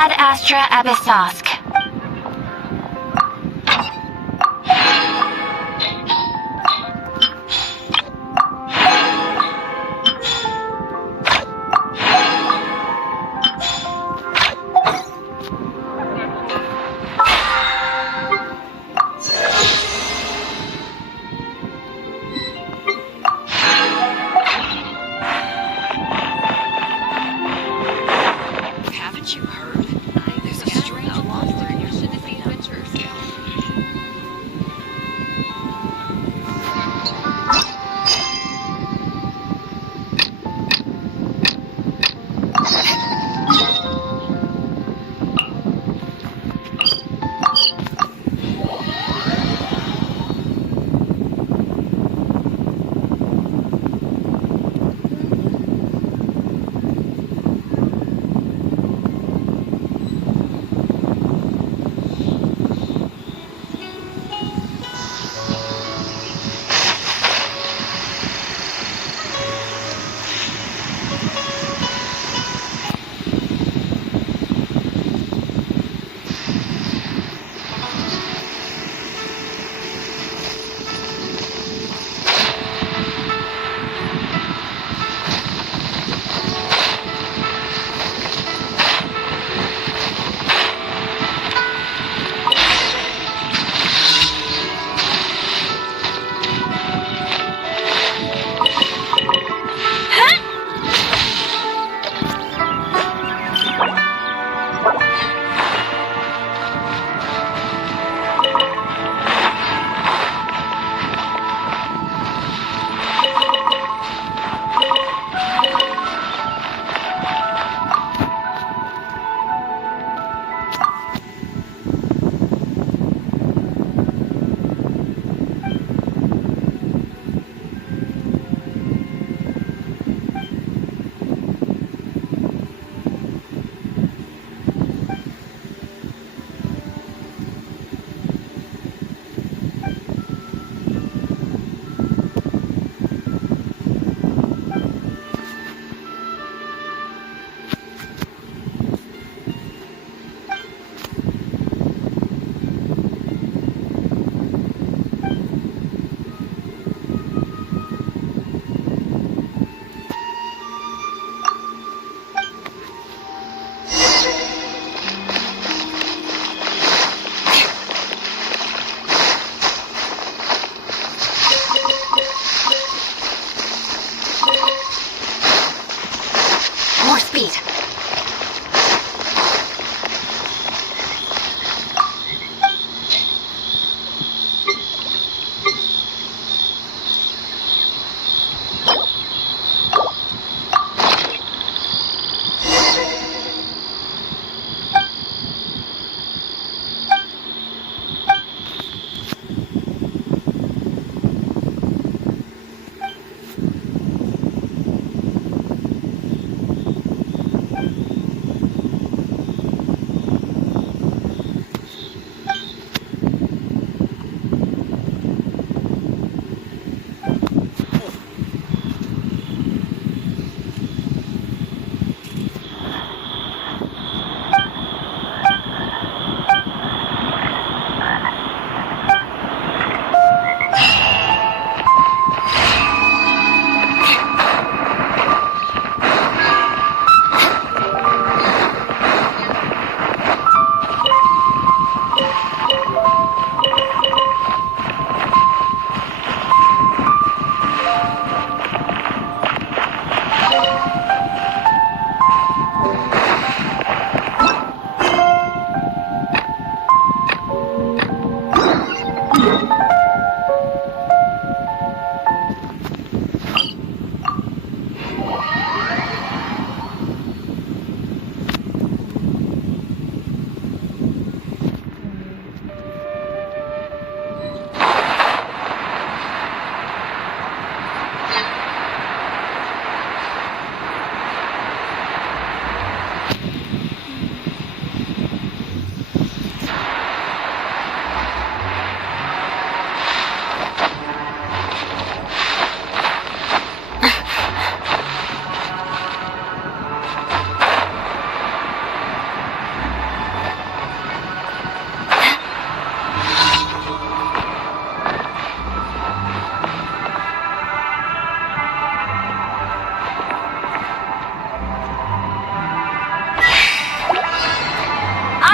Ad Astra Abyssosque. Haven't you heard? There's a strange monster in your Fantasy Adventures. More speed.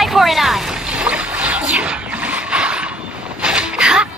Eye for an eye. Ha!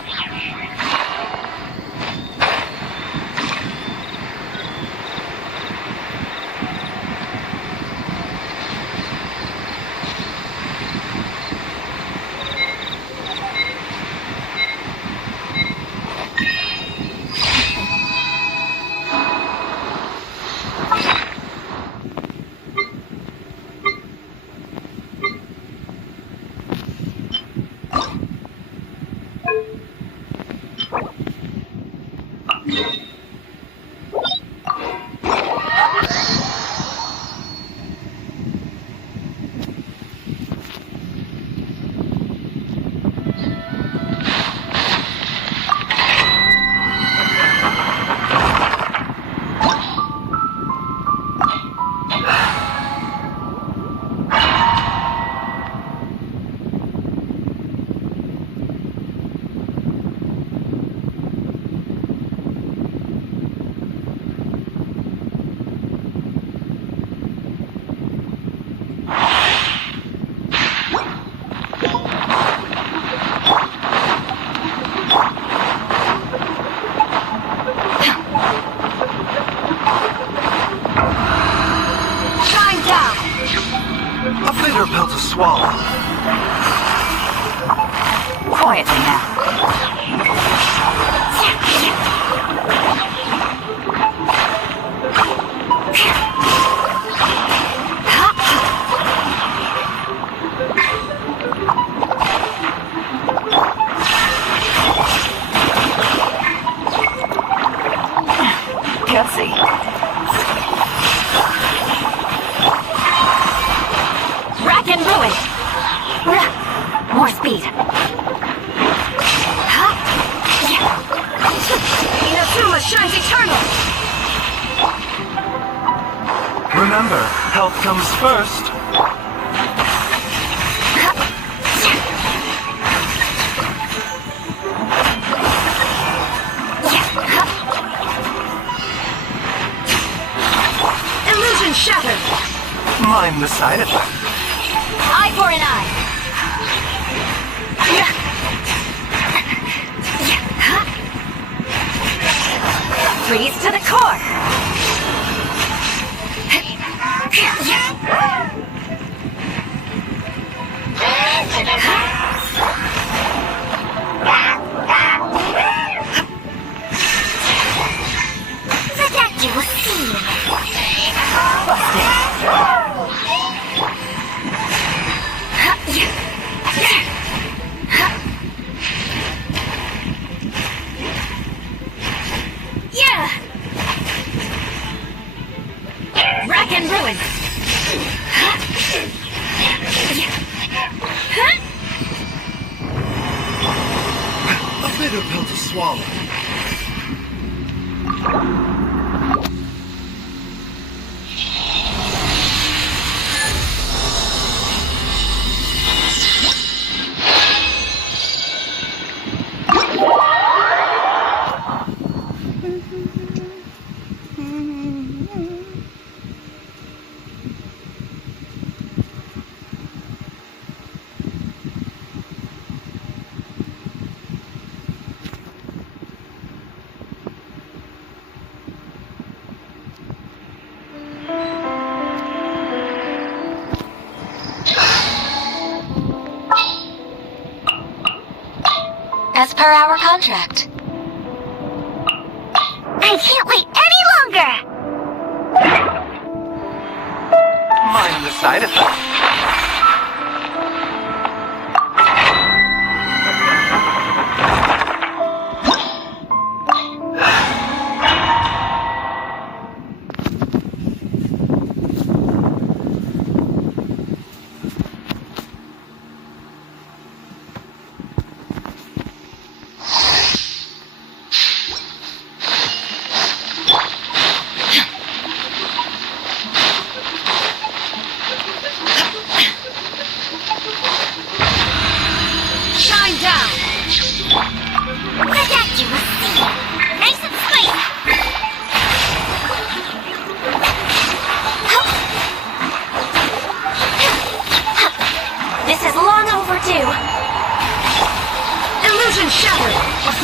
A bitter pill to swallow. Quietly now. Gutsy. Rack and ruin. More speed. Inazuma shines eternal. Remember, health comes first. Illusion shattered. Mind the side effect. Eye for an eye. Freeze to the core. That you will see. Yeah! Rack and ruin! A bitter pill to swallow. As per our contract. I can't wait any longer! Mind the side effect.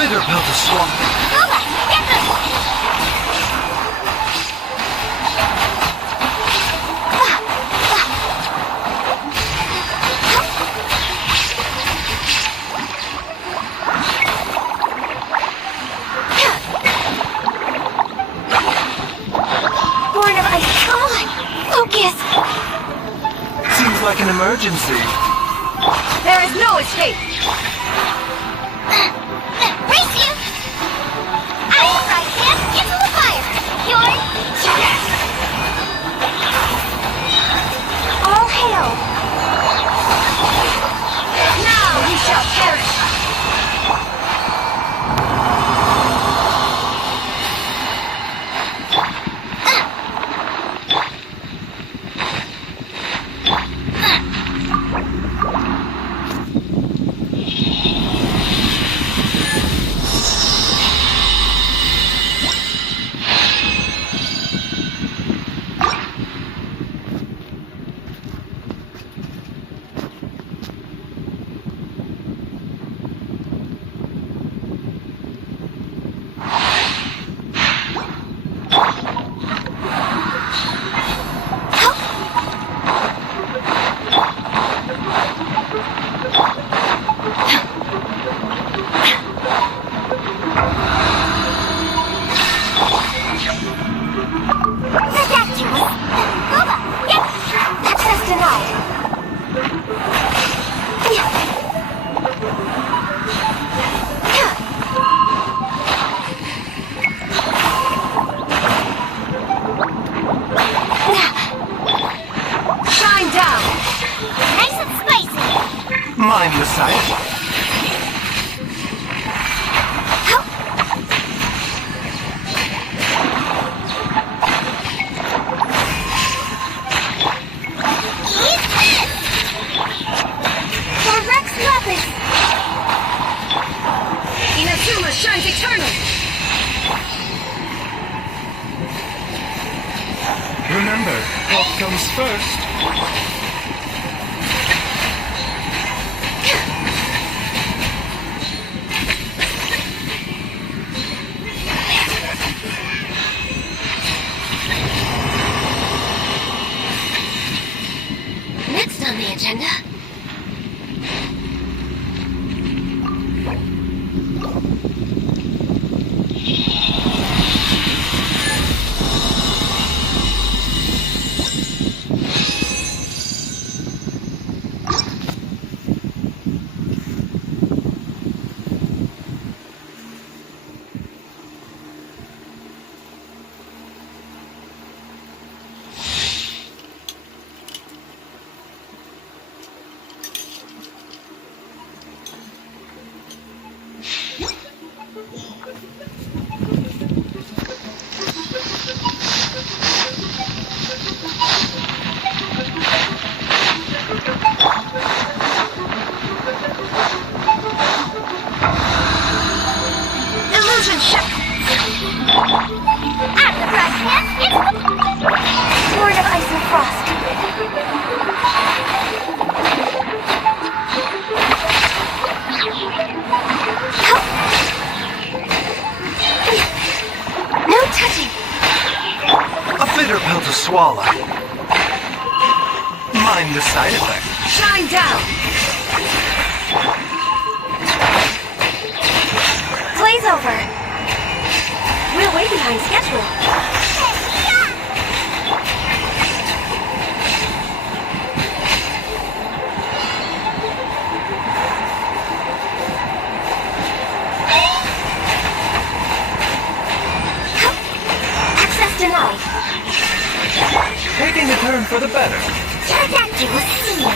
bitter pill to swallow. Boba, get them! Born of ice, come on! Focus! Seems like an emergency. There is no escape. Race you! Ice right hand into the fire! Yours! All hail! Now you shall perish. Mind the side effect. Inazuma shines eternal. Remember, health comes first. Next on the agenda. Illusion ship! At the broadcast, it's the Lord of Ice and Frost. No touching. A bitter pill to swallow. Mind the side effect. Shine down. Play's over. We're way behind schedule. Access denied. Taking a turn for the better. Pterodactyl was seen.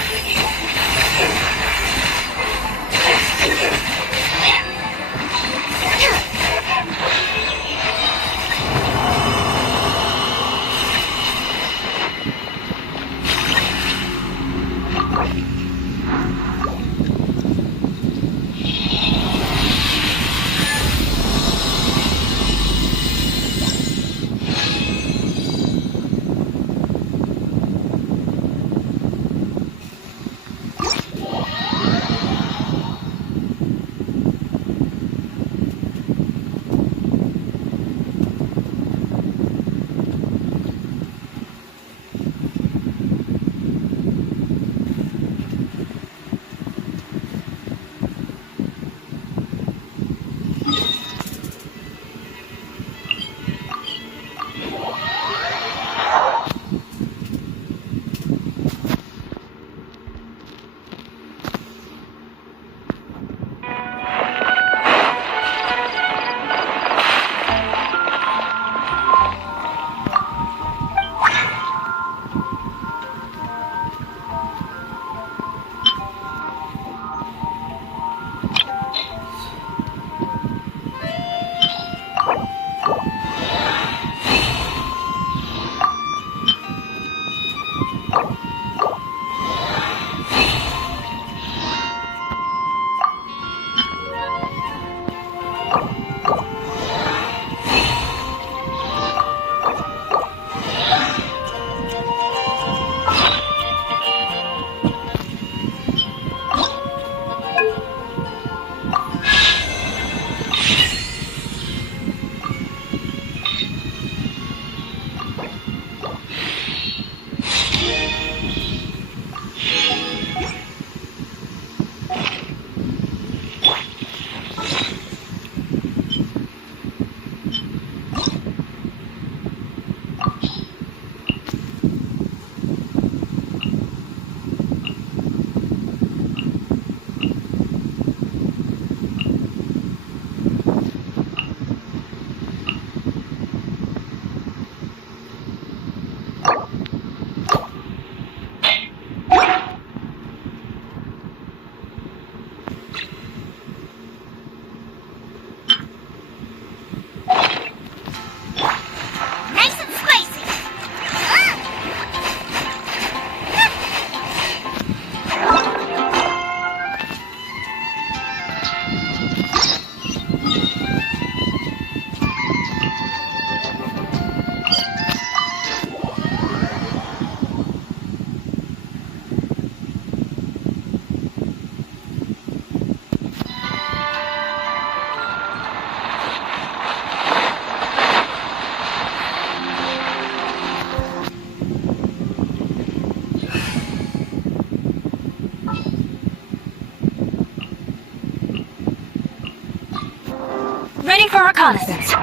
for reconnaissance.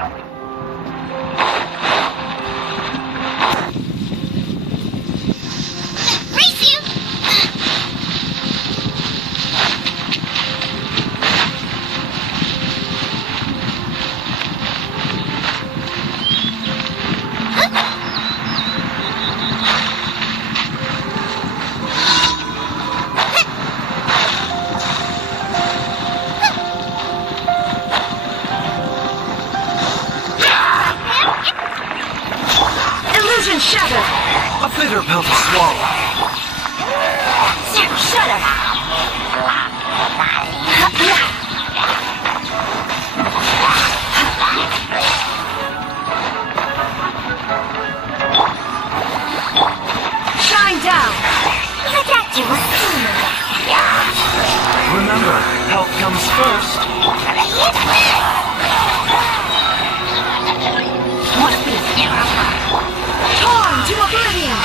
Race you! Illusion shattered! A bitter pill to swallow. Shudder! Shine down! The captain will see you. Remember, health comes first. Must be torn to oblivion!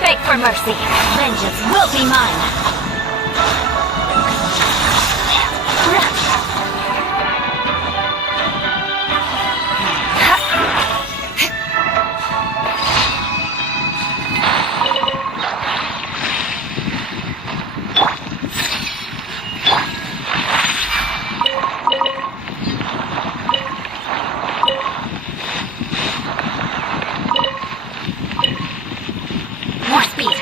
Beg for mercy. Vengeance will be mine. More speed.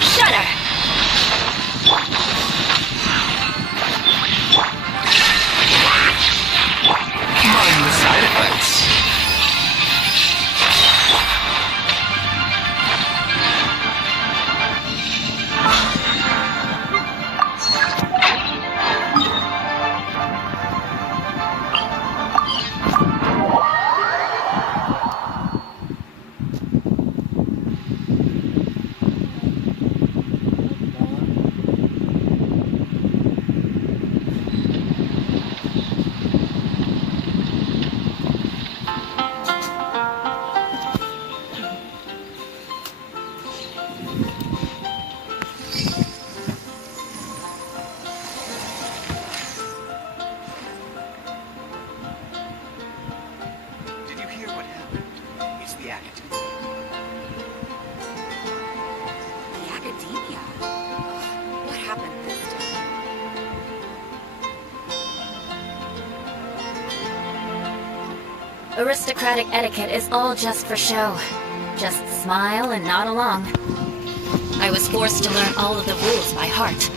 Shudder! Mind the side effects. Did you hear what happened? It's the academy. The academia? What happened this time? Aristocratic etiquette is all just for show. Just smile and nod along. I was forced to learn all of the rules by heart.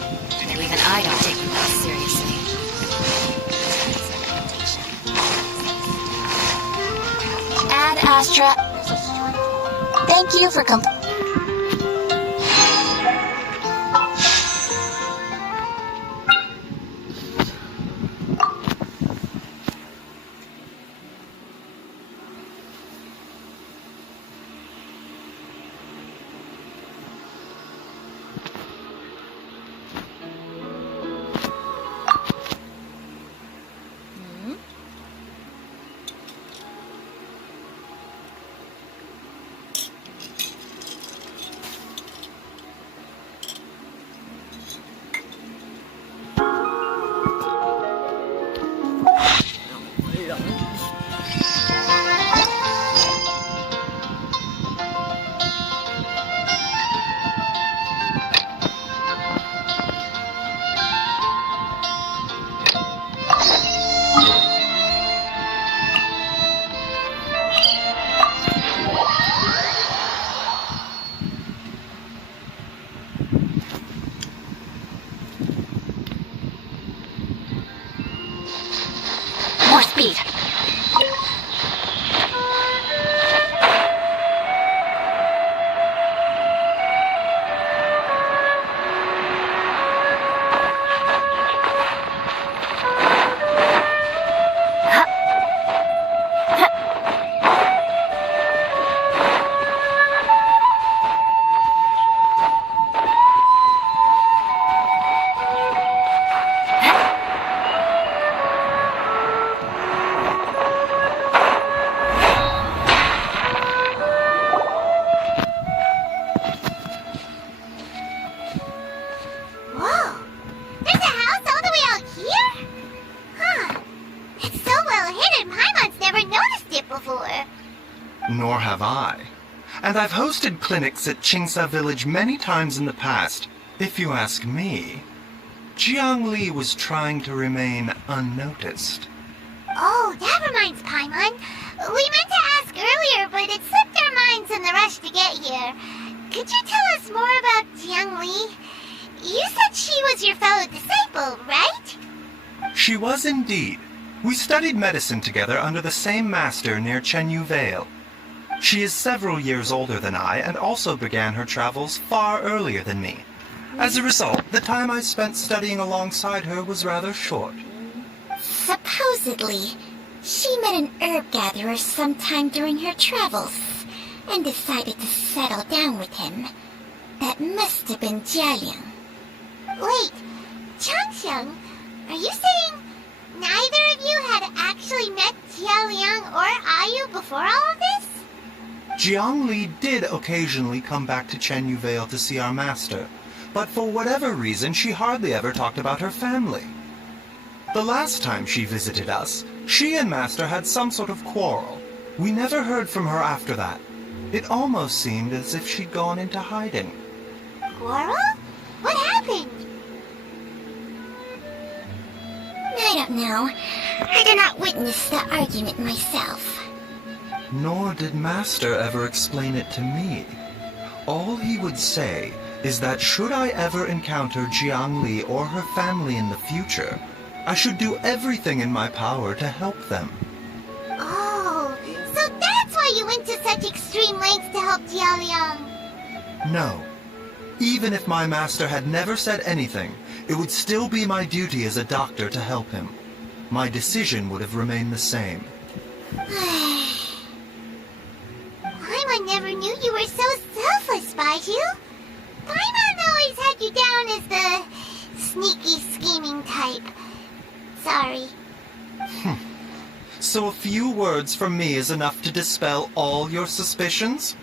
Even I don't take them that seriously. Ad Astra. Thank you for speed. Whoa! There's a house all the way out here? Huh. It's so well hidden, Paimon's never noticed it before. Nor have I. And I've hosted clinics at Qingsa Village many times in the past. If you ask me, Jiangli was trying to remain unnoticed. Oh, that reminds Paimon. We meant to ask earlier, but it slipped our minds in the rush to get here. Could you tell us more about Jiang Li? You said she was your fellow disciple, right? She was indeed. We studied medicine together under the same master near Chenyu Vale. She is several years older than I and also began her travels far earlier than me. As a result, the time I spent studying alongside her was rather short. Supposedly, she met an herb gatherer sometime during her travels and decided to settle down with him. That must have been Jialiang. Wait, Changxiang, are you saying neither of you had actually met Jialiang or Ayu before all of this? Jiangli did occasionally come back to Chenyu Vale to see our master, but for whatever reason she hardly ever talked about her family. The last time she visited us, she and Master had some sort of quarrel. We never heard from her after that. It almost seemed as if she'd gone into hiding. Quarrel? What happened? I don't know. I did not witness the argument myself. Nor did Master ever explain it to me. All he would say is that should I ever encounter Jiangli or her family in the future, I should do everything in my power to help them. Oh, so that's why you went to such extreme lengths to help Jialiang. No. Even if my master had never said anything, it would still be my duty as a doctor to help him. My decision would have remained the same. Paimon never knew you were so selfless, Baiju. Paimon always had you down as the sneaky, scheming type. Sorry. So a few words from me is enough to dispel all your suspicions?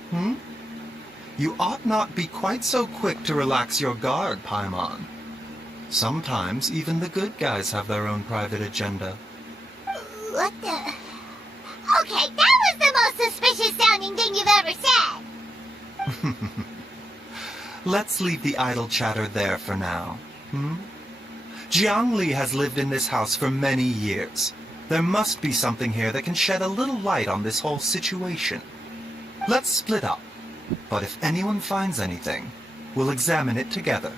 You ought not be quite so quick to relax your guard, Paimon. Sometimes even the good guys have their own private agenda. What the... Okay, that was the most suspicious sounding thing you've ever said. Let's leave the idle chatter there for now. Jiangli has lived in this house for many years. There must be something here that can shed a little light on this whole situation. Let's split up. But if anyone finds anything, we'll examine it together.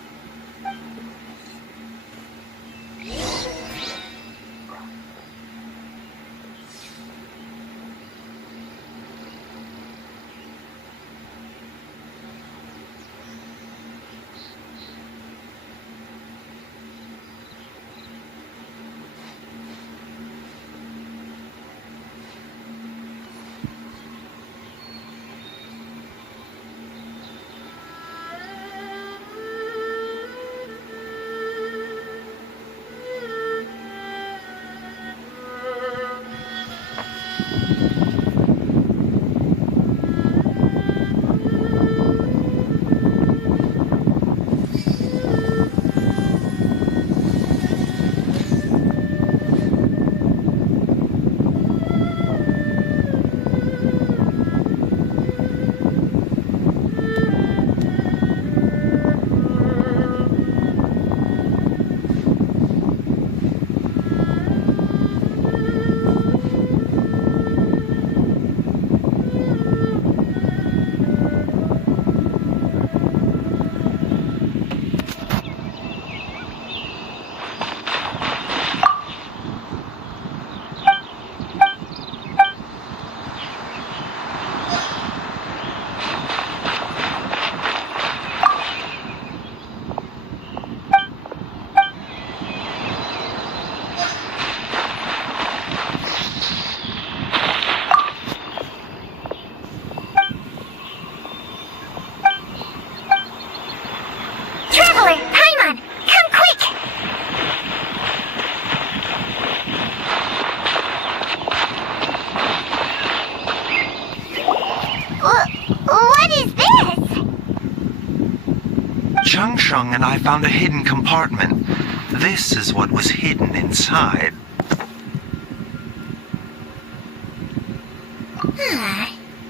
Changsheng and I found a hidden compartment. This is what was hidden inside.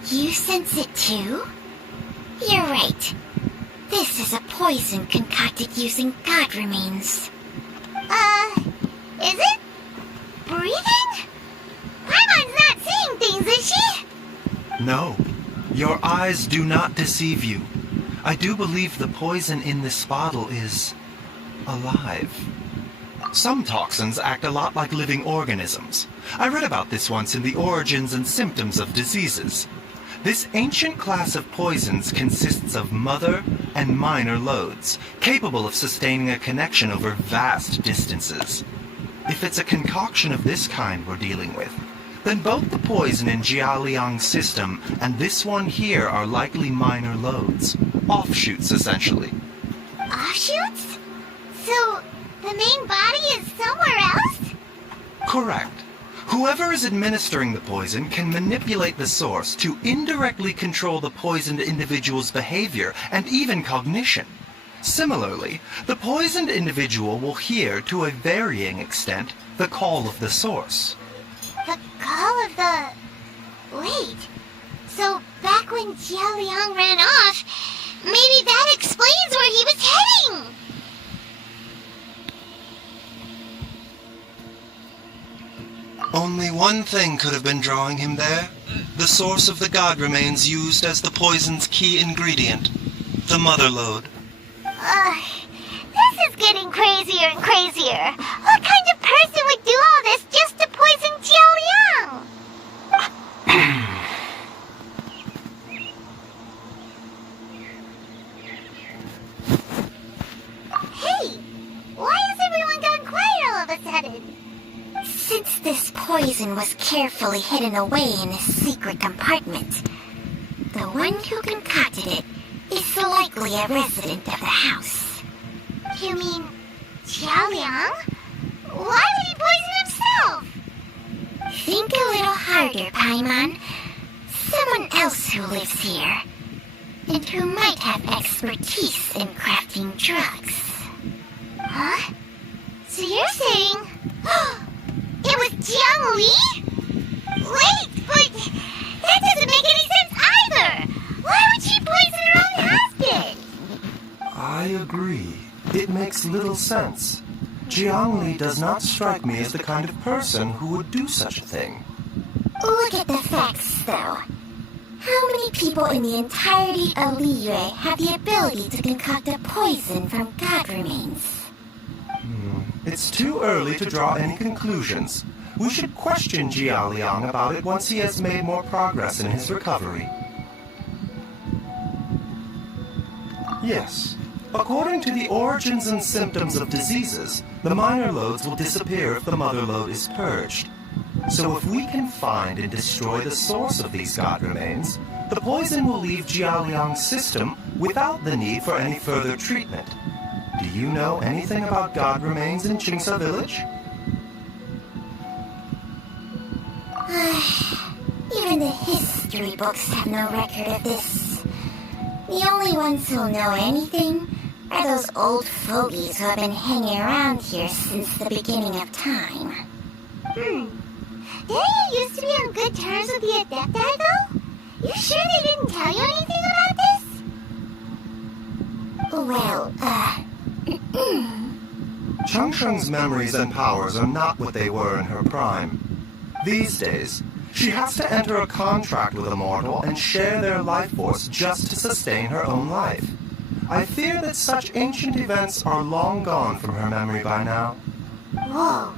You sense it too? You're right. This is a poison concocted using god remains. Is it? Breathing? Paimon's not seeing things, is she? No, your eyes do not deceive you. I do believe the poison in this bottle is alive. Some toxins act a lot like living organisms. I read about this once in the Origins and Symptoms of Diseases. This ancient class of poisons consists of mother and minor loads, capable of sustaining a connection over vast distances. If it's a concoction of this kind we're dealing with, then both the poison in Jialiang's system and this one here are likely minor loads. Offshoots, essentially. Offshoots? So, the main body is somewhere else? Correct. Whoever is administering the poison can manipulate the source to indirectly control the poisoned individual's behavior and even cognition. Similarly, the poisoned individual will hear, to a varying extent, the call of the source. The call of the... Wait. So, back when Jialiang ran off, maybe that explains where he was heading! Only one thing could have been drawing him there. The source of the god remains used as the poison's key ingredient. The mother load. This is getting crazier and crazier. What kind of person would do all this just to poison Jialiang? Hey! Why has everyone gone quiet all of a sudden? Since this poison was carefully hidden away in a secret compartment, the one who concocted it is likely a resident of the house. You mean Jialiang? Why would he poison himself? Think a little harder, Paimon. Someone else who lives here, and who might have expertise in crafting drugs. Huh? So you're saying... It was Jiang Li? Wait, but that doesn't make any sense either! Why would she poison her own husband? I agree. It makes little sense. Jiang Li does not strike me as the kind of person who would do such a thing. Look at the facts, though. How many people in the entirety of Liyue have the ability to concoct a poison from god remains? It's too early to draw any conclusions. We should question Jialiang about it once he has made more progress in his recovery. Yes. According to the Origins and Symptoms of Diseases, the minor loads will disappear if the mother load is purged. So if we can find and destroy the source of these god remains, the poison will leave Jialiang's system without the need for any further treatment. Do you know anything about god remains in Qingsa village? Even the history books have no record of this. The only ones who'll know anything are those old fogies who have been hanging around here since the beginning of time. Didn't you used to be on good terms with the Adepti, though? You sure they didn't tell you anything about this? Well, Changsheng's memories and powers are not what they were in her prime. These days, she has to enter a contract with a mortal and share their life force just to sustain her own life. I fear that such ancient events are long gone from her memory by now. Whoa,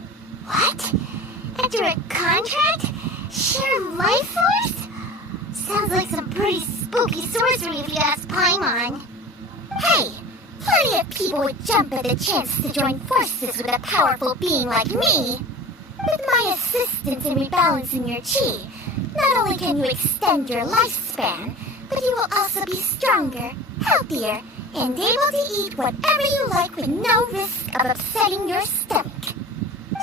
what? Enter a contract? Share life force? Sounds like some pretty spooky sorcery if you ask Paimon. Hey, plenty of people would jump at the chance to join forces with a powerful being like me. With my assistance in rebalancing your chi, not only can you extend your lifespan, but you will also be stronger, healthier, and able to eat whatever you like with no risk of upsetting your stomach.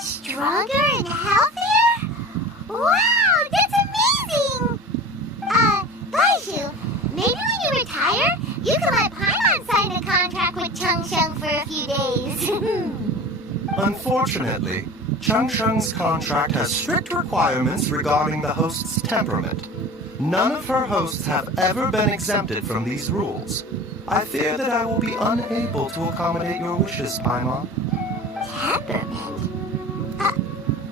Stronger and healthier? Wow, that's amazing! Baiju, maybe when you retire, you can let Paimon sign a contract with Chang for a few days. Unfortunately, Chang Sheng's contract has strict requirements regarding the host's temperament. None of her hosts have ever been exempted from these rules. I fear that I will be unable to accommodate your wishes, Paimon. Temperament?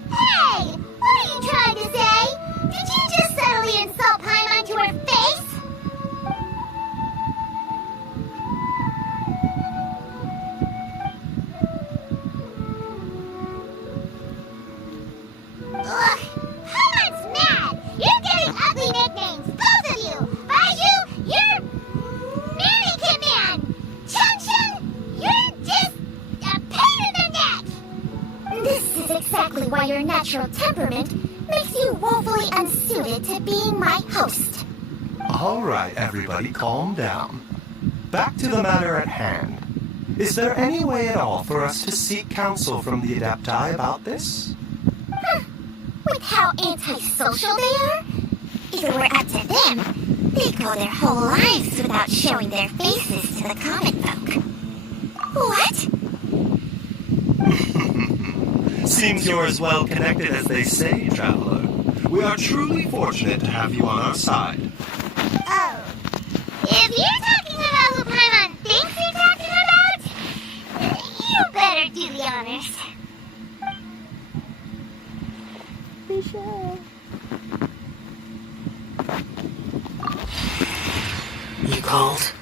Hey! What are you trying to say? Did you just suddenly insult Paimon to her face? Ugh! Paimon's mad! You're getting ugly nicknames, both of you! Baiju, you're... Mannequin Man! Chun-Chun, you're just a pain in the neck! This is exactly why your natural temperament makes you woefully unsuited to being my host. All right, everybody, calm down. Back to the matter at hand. Is there any way at all for us to seek counsel from the Adepti about this? With how antisocial they are, if it were up to them, they'd go their whole lives without showing their faces to the common folk. What? Seems you're as well connected as they say, traveler. We are truly fortunate to have you on our side. Oh. If you're talking about who Paimon thinks you're talking about, you better do the honors. Be sure. You called?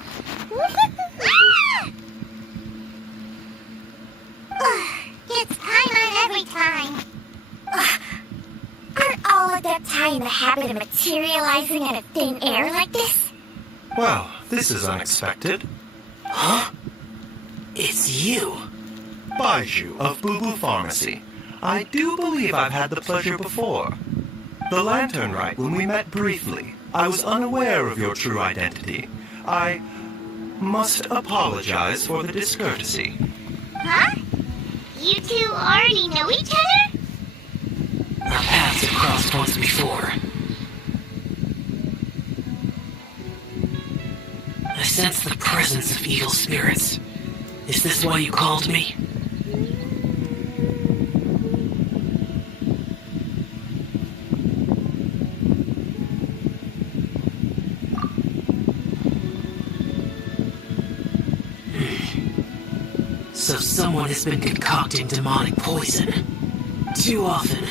It's Paimon every time. Aren't all Adepti in the habit of materializing out of thin air like this? Well, this is unexpected. Huh? It's you. Baiju of Boo Boo Pharmacy. I do believe I've had the pleasure before. The Lantern Rite, when we met briefly, I was unaware of your true identity. I must apologize for the discourtesy. Huh? You two already know each other? Our paths have crossed once before. I sense the presence of evil spirits. Is this why you called me? So someone has been concocting demonic poison. Too often,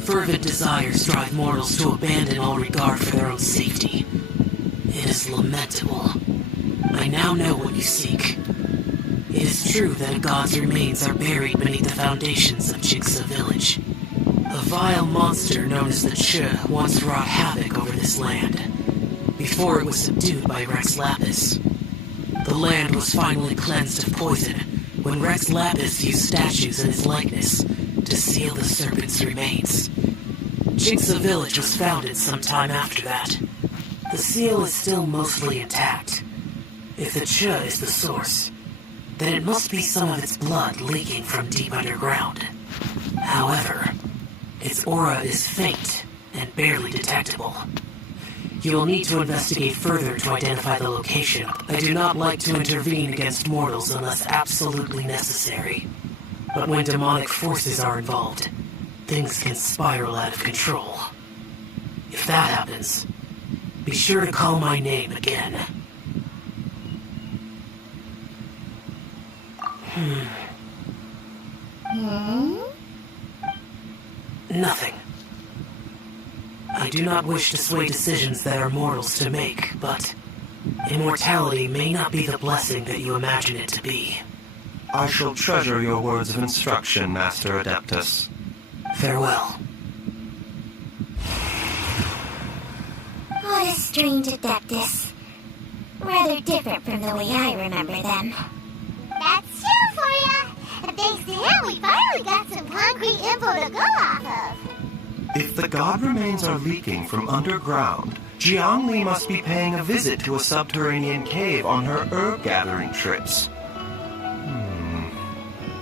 fervent desires drive mortals to abandon all regard for their own safety. It is lamentable. I now know what you seek. It is true that a god's remains are buried beneath the foundations of Jigsaw Village. A vile monster known as the Che once wrought havoc over this land, before it was subdued by Rex Lapis. The land was finally cleansed of poison when Rex Lapis used statues in his likeness to seal the serpent's remains. Jigsaw Village was founded sometime after that. The seal is still mostly intact. If the Che is the source, then it must be some of its blood leaking from deep underground. However, its aura is faint and barely detectable. You will need to investigate further to identify the location. I do not like to intervene against mortals unless absolutely necessary. But when demonic forces are involved, things can spiral out of control. If that happens, be sure to call my name again. Nothing. I do not wish to sway decisions that are mortals to make, but immortality may not be the blessing that you imagine it to be. I shall treasure your words of instruction, Master Adeptus. Farewell. What a strange Adeptus. Rather different from the way I remember them. That's true for ya! Thanks to him, we finally got some concrete info to go off of. If the god remains are leaking from underground, Jiangli must be paying a visit to a subterranean cave on her herb-gathering trips.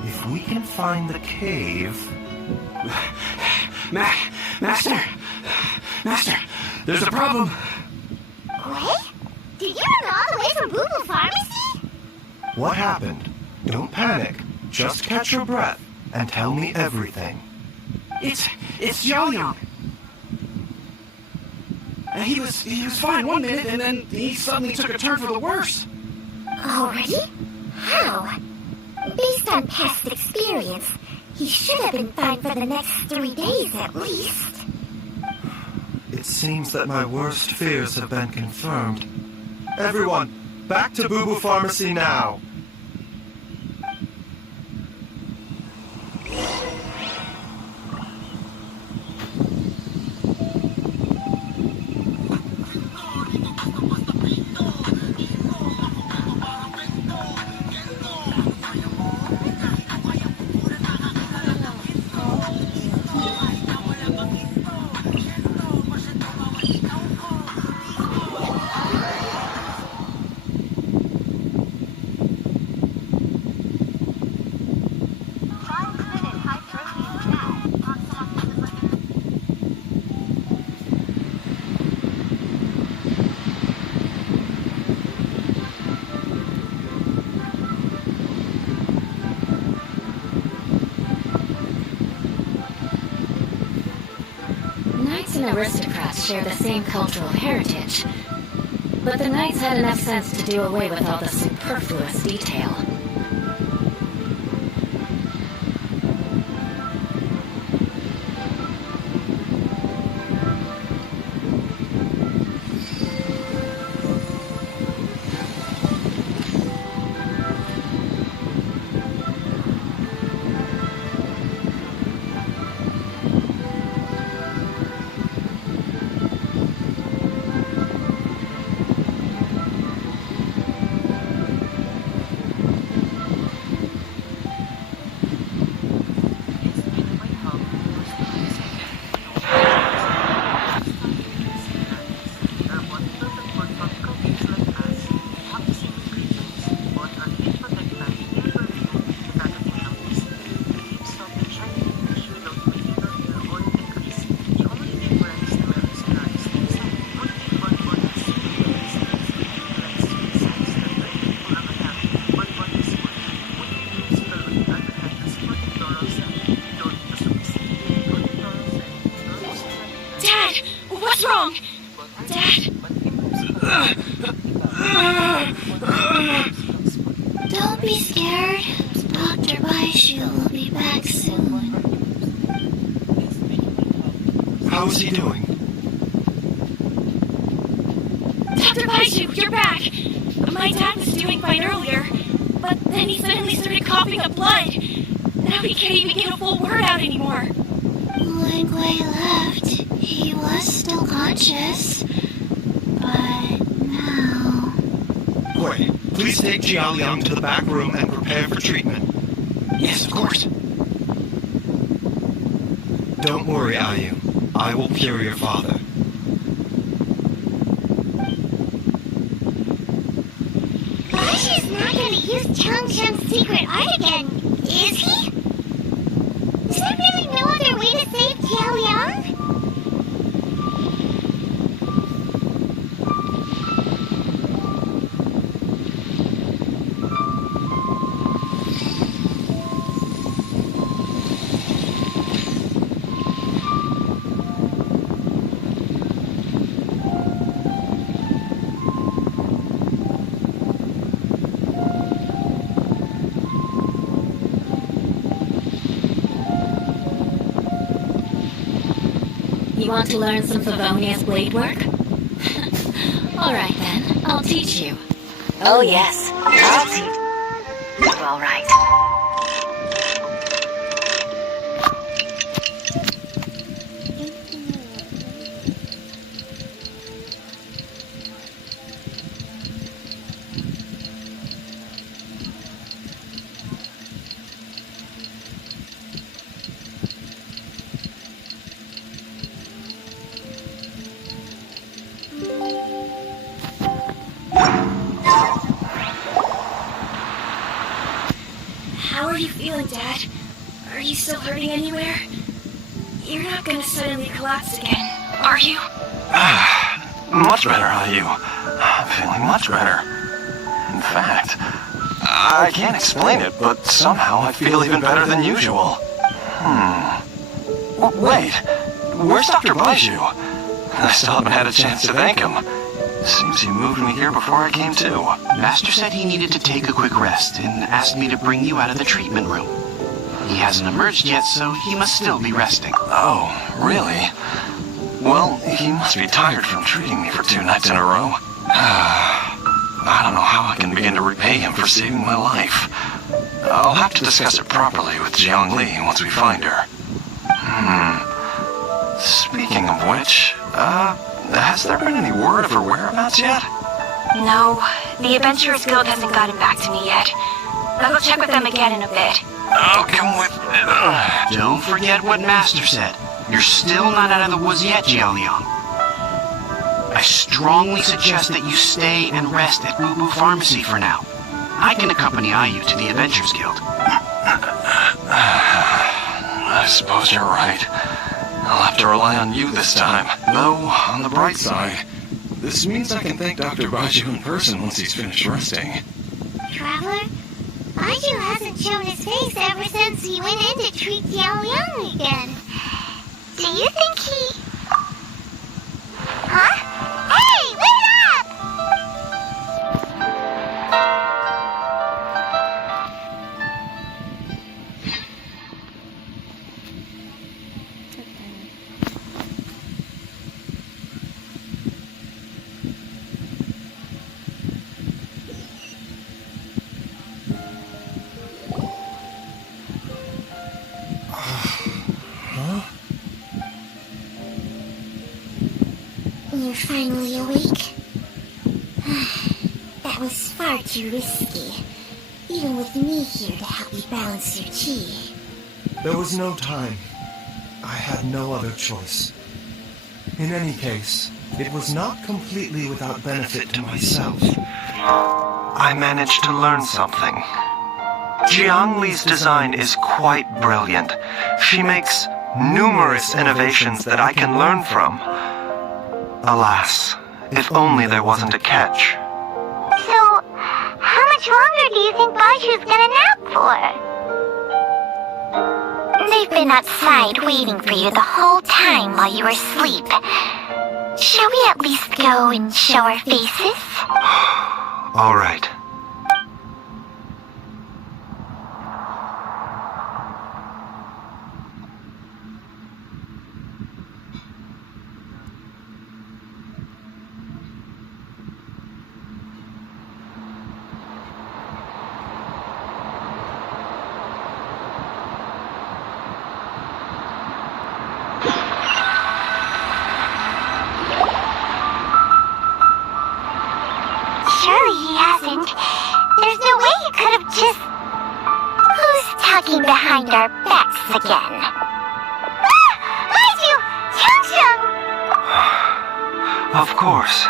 If we can find the cave... Master, there's a problem. What? Did you run all the way from Boo Boo Pharmacy? What happened? Don't panic. Just catch your breath and tell me everything. It's Jiaoyang. He was fine one minute, and then he suddenly took a turn for the worse. Already? How? Based on past experience, he should have been fine for the next 3 days at least. It seems that my worst fears have been confirmed. Everyone, back to Boo Boo Pharmacy now! Knights and aristocrats share the same cultural heritage, but the knights had enough sense to do away with all the superfluous detail. What's wrong? Dad? Don't be scared. Dr. Baishu will be back soon. How's he doing? Dr. Baishu, you're back! My dad was doing fine earlier, but then he suddenly started coughing up blood. Now he can't even get a full word out anymore. When Gui left, he was still conscious. But now... Gui, please take Jiaoliang to the back room and prepare for treatment. Yes, of course. Don't worry, Ayu. I will cure your father. Baishu's not gonna use Changcheng's secret art again, is he? Is there really no other way to save Jiaoliang? You want to learn some Favonia's blade work? Alright then, I'll teach you. Oh yes, I'll teach you. Alright. How are you feeling, Dad? Are you still hurting anywhere? You're not gonna suddenly collapse again, are you? Much better, Ayu. I'm feeling much better. In fact, I can't explain it, but somehow I feel even better than usual. Wait, where's Dr. Baiju? I still haven't had a chance to thank him. Seems he moved me here before I came to. Master said he needed to take a quick rest and asked me to bring you out of the treatment room. He hasn't emerged yet, so he must still be resting. Oh, really? Well, he must be tired from treating me for 2 nights in a row. I don't know how I can begin to repay him for saving my life. I'll have to discuss it properly with Jiang Li once we find her. Speaking of which, has there been any word of her whereabouts yet? No, the Adventurers Guild hasn't gotten back to me yet. I'll go check with them again in a bit. I'll come with... Don't forget what Master said. You're still not out of the woods yet, Jialiang. I strongly suggest that you stay and rest at Boo Boo Pharmacy for now. I can accompany IU to the Adventurers Guild. I suppose you're right. I'll have to rely on you this time. Though, on the bright side, this means I can thank Dr. Baiju in person once he's finished resting. Traveler, Baiju hasn't shown his face ever since he went in to treat Xiao Liang again. Do you think he... Huh? Hey, wait up! You're finally awake? That was far too risky, even with me here to help you balance your chi. There was no time. I had no other choice. In any case, it was not completely without benefit to myself. I managed to learn something. Jiang Li's design is quite brilliant. She makes numerous innovations that I can learn from. Alas, if only there wasn't a catch. So, how much longer do you think Baiju's gonna nap for? They've been outside waiting for you the whole time while you were asleep. Shall we at least go and show our faces? All right. Surely he hasn't. There's no way he could have just... Who's talking behind our backs again? Ah! Baiju! Chang-Chang! Of course.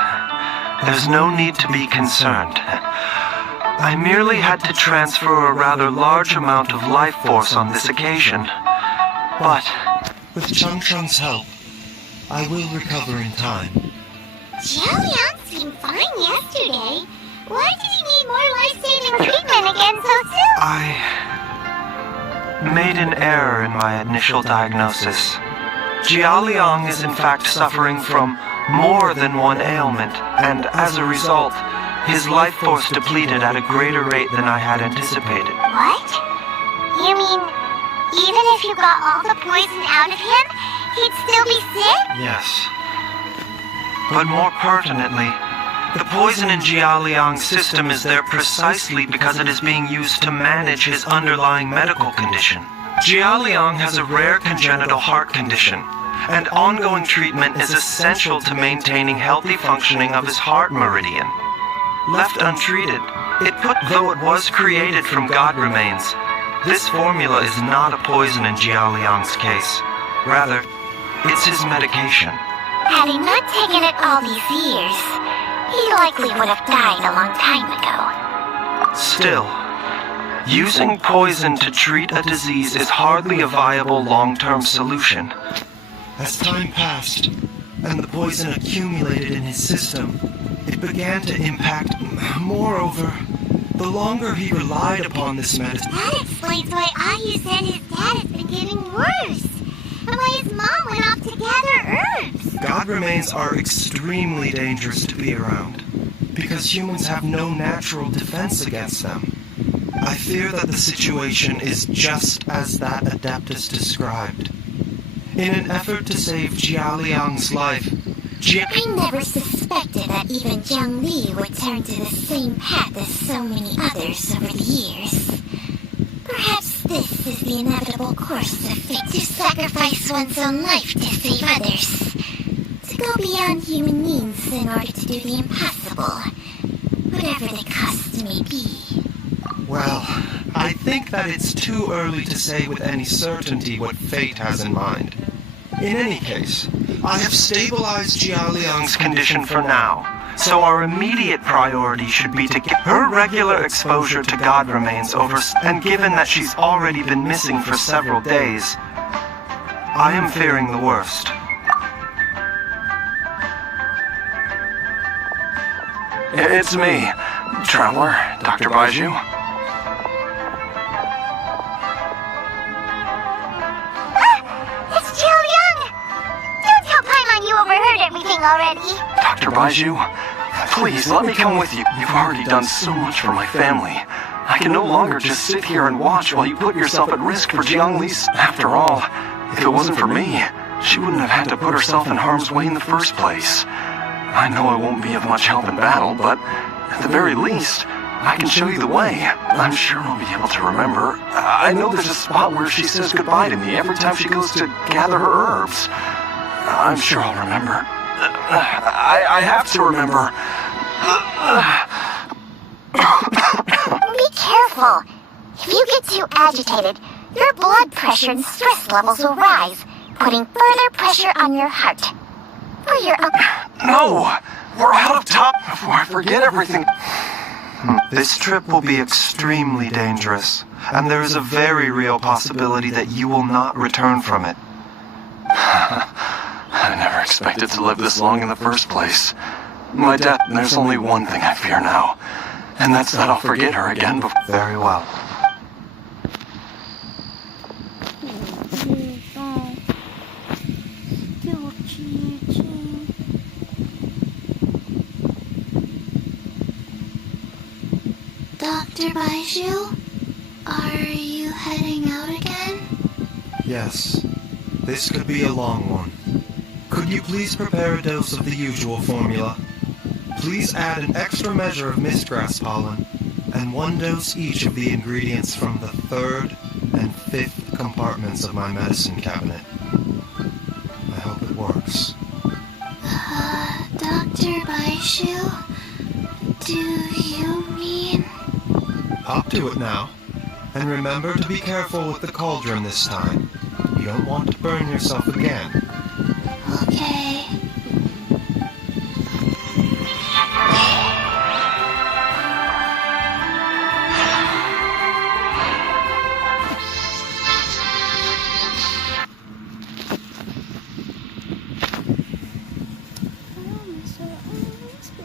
There's no need to be concerned. I merely had to transfer a rather large amount of life force on this occasion. But, with Chang-Chang's help, I will recover in time. Xiao Liang seemed fine yesterday. Why did he need more life-saving treatment again so soon? I made an error in my initial diagnosis. Jialiang is in fact suffering from more than one ailment, and as a result, his life force depleted at a greater rate than I had anticipated. What? You mean, even if you got all the poison out of him, he'd still be sick? Yes. But more pertinently, the poison in Jialiang's system is there precisely because it is being used to manage his underlying medical condition. Jialiang has a rare congenital heart condition, and ongoing treatment is essential to maintaining healthy functioning of his heart meridian. Left untreated, though it was created from god remains, this formula is not a poison in Jialiang's case. Rather, it's his medication. Had he not taken it all these years, he likely would have died a long time ago. Still, using poison to treat a disease is hardly a viable long-term solution. As time passed, and the poison accumulated in his system, it began to impact. Moreover, The longer he relied upon this medicine... That explains why Ayu said his dad has been getting worse. And why his mom went off to gather herbs. God remains are extremely dangerous to be around, because humans have no natural defense against them. I fear that the situation is just as that Adeptus described. In an effort to save Jialiang's life, I never suspected that even Jiang Li would turn to the same path as so many others over the years. Perhaps this is the inevitable course of fate, to sacrifice one's own life to save others. To go beyond human means in order to do the impossible, whatever the cost may be. Well, I think that it's too early to say with any certainty what fate has in mind. In any case, I have stabilized Jialiang's condition for now, so our immediate priority should be to get her regular exposure to God remains over, and given that she's already been missing for several days, I am fearing the worst. It's me, Traveler, Dr. Baiju. It's Jialiang! Don't tell Paimon you overheard everything already. Dr. Baiju, please let me come with you. You've already done so much for my family. I can no longer just sit here and watch while you put yourself at risk for Jiangli's. After all, if it wasn't for me, she wouldn't have had to put herself in harm's way in the first place. I know I won't be of much help in battle, but at the very least, I can show you the way. I'm sure I'll be able to remember. I know there's a spot where she says goodbye to me every time she goes to gather her herbs. I'm sure I'll remember. I have to remember. Be careful. If you get too agitated, your blood pressure and stress levels will rise, putting further pressure on your heart. For your own... No! We're out of time before I forget everything. This trip will be extremely dangerous, and there is a very real possibility that you will not return from it. I never expected to live this long in the first place. My death, there's only one thing I fear now, and that's that I'll forget her again before... Very well. Dr. Baiju, are you heading out again? Yes. This could be a long one. Could you please prepare a dose of the usual formula? Please add an extra measure of mistgrass pollen, and 1 dose each of the ingredients from the 3rd and 5th compartments of my medicine cabinet. I hope it works. Dr. Baiju, do you mean... Hop to it now. And remember to be careful with the cauldron this time. You don't want to burn yourself again. Okay.